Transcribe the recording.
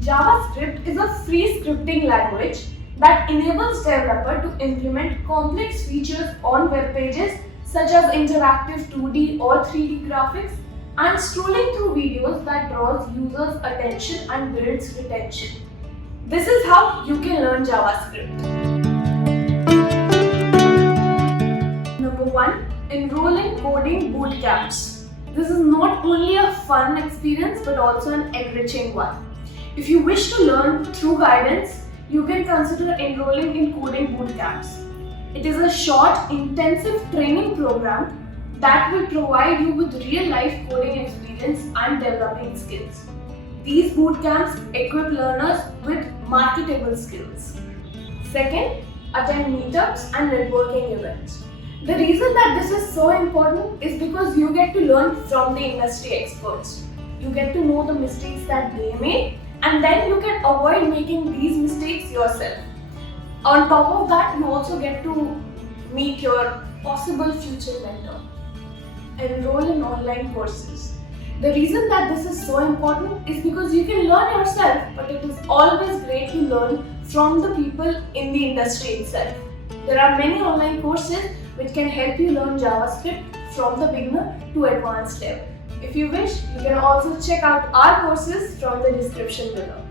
JavaScript is a free scripting language that enables developers to implement complex features on web pages such as interactive 2D or 3D graphics and scrolling through videos that draws users' attention and builds retention. This is how you can learn JavaScript. Number 1. Enroll in coding bootcamps. This is not only a fun experience but also an enriching one. If you wish to learn through guidance, you can consider enrolling in coding bootcamps. It is a short, intensive training program that will provide you with real-life coding experience and developing skills. These bootcamps equip learners with marketable skills. Second, attend meetups and networking events. The reason that this is so important is because you get to learn from the industry experts. You get to know the mistakes that they made, and then you can avoid making these mistakes yourself. On top of that, you also get to meet your possible future mentor. Enroll in online courses. The reason that this is so important is because you can learn yourself, but it is always great to learn from the people in the industry itself. There are many online courses which can help you learn JavaScript from the beginner to advanced level. If you wish, you can also check out our courses from the description below.